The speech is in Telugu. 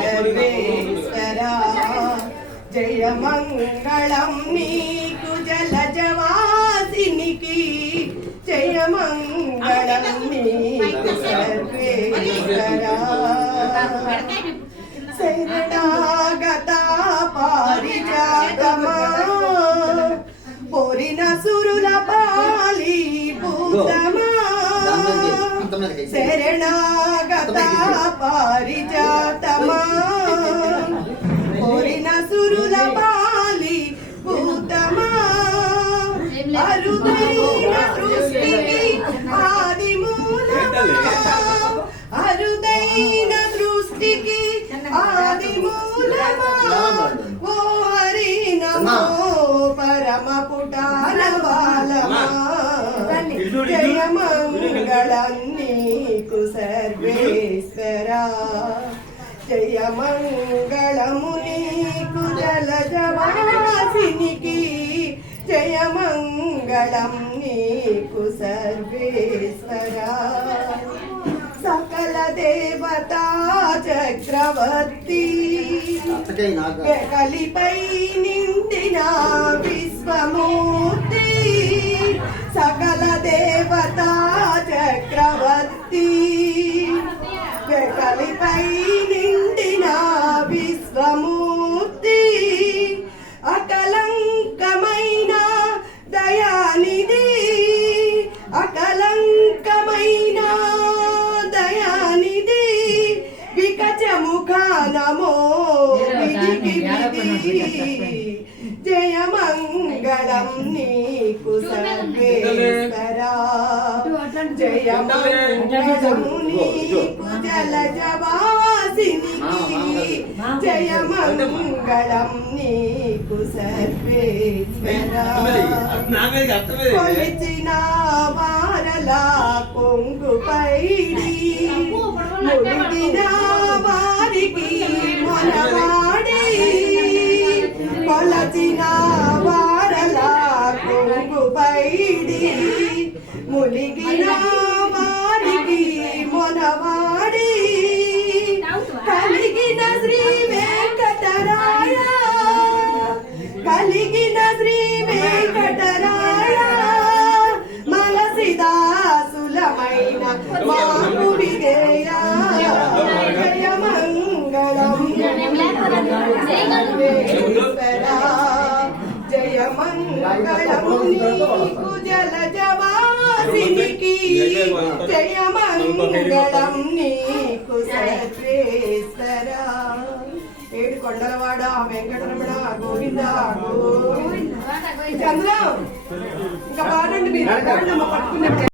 सर्वेश्वरा जय मंगलम नीकु जलजवासिनिकी जय मंगलम नीकु सर्वेश्वरा शरणागता पारिजातमा पोरिन सुरुल पाली भूतमा शरणागता पारिजातमा पोरिन सुरुल पाली भूतमा अरुदैन दृष्टिकी आदिमूलमा अरुदैन दृष्टिकी आदिमूलमा ओ हरि नमो परम पुटान बालमा जय मंगलम नीकु सर्वेश्वरा जय मंगलम नीकु जलजवासिनिकी जय मंगलम नीकु सर्वेश्वरा सकल देवता चक्रवर्ती కలిపై నిండిన విశ్వమూర్తి సకల దేవతా చక్రవర్తి కలిపై నిండిన విశ్వమూర్తి అకలంకమైన దయానిధి అకలంకమైన దయానిధి వికచ ముఖ నమో जय मंगलम नीकु सर्वेश्वरा जय मंगलम नीकु जलजवासिनिकी जय मंगलम नीकु सर्वेश्वरा కొలిచిన వారలా కొంగు పైడి ముడిన వారికి మొనవాడి కొలచిన వారలా కొంగు పైడి ములిగిన వారికి మొనవాడి కలిగిన శ్రీ వెంకటరాయ కలిగిన శ్రీ వెంకటరాయ మలసిదాసులమైన మాకుడిదేయ జయ మంగళం సర్వేశ్వరా జయ మంగళం నీకు జలజవాసినికి జయ మంగళం నీకు సర్వేశ్వరా ఏడు కొండలవాడ వెంకటరమణ గోవింద చంద్రం ఇంకా పాడండి మీరు పట్టుకున్నట్టే